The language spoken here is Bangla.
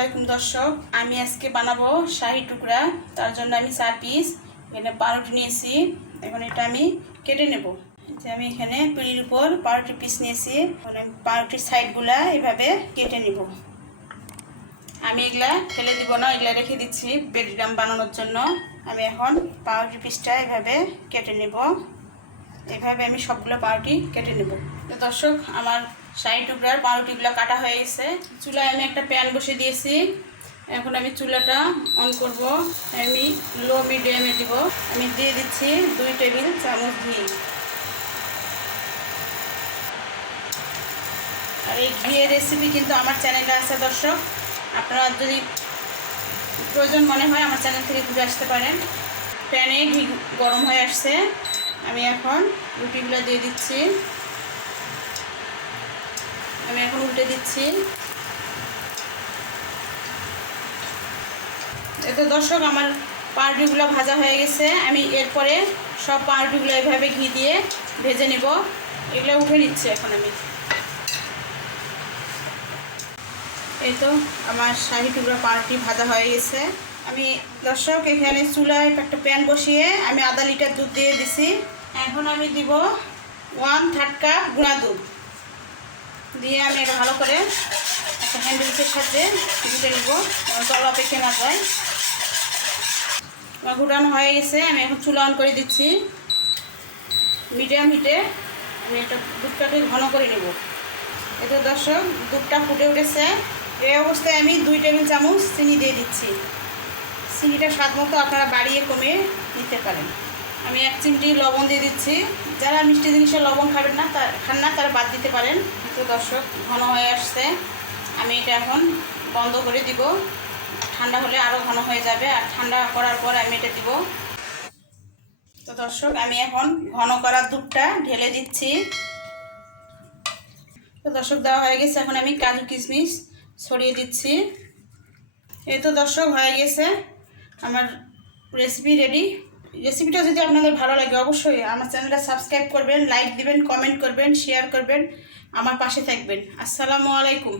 আলাইকুম দর্শক, আমি আজকে বানাবো শাহী টুকরা। তার জন্য আমি 4 পিস এখানে পাউরুটি নিয়েছি। এখন এটা আমি কেটে নেব। যে আমি এখানে পিঁড়ির উপর পাউরুটি পিস নিয়েছি। এখন আমি পাউরুটির সাইডগুলা এভাবে কেটে নেব। আমি এগুলা ফেলে দিব না, এগুলা রেখে দিচ্ছি বেডগ্রাম বানানোর জন্য। আমি এখন পাউরুটি পিসটা এভাবে কেটে নেব। এভাবে আমি সবগুলো পাউরুটি কেটে নেব। তো দর্শক, আমার শাহী টুকরার পাউরুটিগুলো কাটা হয়ে গেছে। চুলায় আমি একটা প্যান বসে দিয়েছি। এখন আমি চুলাটা অন করব। আমি লো মিডিয়ামে দিব। আমি দিয়ে দিচ্ছি 2 টেবিল চামচ ঘি। আর এই ঘিয়ের রেসিপি কিন্তু আমার চ্যানেলে আছে দর্শক। আপনারা যদি প্রয়োজন মনে হয় আমার চ্যানেল থেকে ঘুরে আসতে পারেন। প্যানে ঘি গরম হয়ে আসছে। আমি এখন রুটিগুলো দিয়ে দিচ্ছি। আমি এখন উল্টে দিচ্ছি। তো দর্শক, আমার পাউরুটিগুলো ভাজা হয়ে গেছে। আমি এরপরে সব পাউরুটিগুলো এভাবে ঘি দিয়ে ভেজে নেব। এগুলো উঠে নিচ্ছি এখন আমি। এই তো আমার শাহী টুকরা পাউরুটি ভাজা হয়ে গেছে। আমি দর্শক এখানে চুলায় একটা প্যান বসিয়ে আমি আধা লিটার দুধ দিয়ে দিছি। এখন আমি দিব 1/3 কাপ গুঁড়া দুধ দিয়ে আমি এটা ভালো করে একটা হ্যান্ডেলসের সাথে গুটে নেব, তলা পেকে না যায়। আমার গুটানো হয়ে গেছে। আমি এখন চুলা অন করে দিচ্ছি মিডিয়াম হিটে। আমি এটা দুধটাকে ঘন করে নেব। এতে দর্শক, দুধটা ফুটে উঠেছে। এই অবস্থায় আমি 2 টেবিল চামচ চিনি দিয়ে দিচ্ছি। চিনিটা স্বাদ মতো আপনারা বাড়িয়ে কমিয়ে নিতে পারেন। আমি 1 চিমটি লবণ দিয়ে দিচ্ছি। যারা মিষ্টি জিনিসের লবণ খান না তারা বাদ দিতে পারেন। তো দর্শক, ঘন হয়ে আসছে। আমি এটা এখন বন্ধ করে দিব। ঠান্ডা হলে আরও ঘন হয়ে যাবে। আর ঠান্ডা করার পর আমি এটা দিব। তো দর্শক, আমি এখন ঘন করা দুধটা ঢেলে দিচ্ছি। তো দর্শক, দেওয়া হয়ে গেছে। এখন আমি কাজু কিশমিশ ছড়িয়ে দিচ্ছি। এই তো দর্শক, হয়ে গেছে আমার রেসিপি রেডি। রেসিপিটা যদি আপনাদের ভালো লাগে অবশ্যই আমার চ্যানেলটা সাবস্ক্রাইব করবেন, লাইক দিবেন, কমেন্ট করবেন, শেয়ার করবেন, আমার পাশে থাকবেন। আসসালামু আলাইকুম।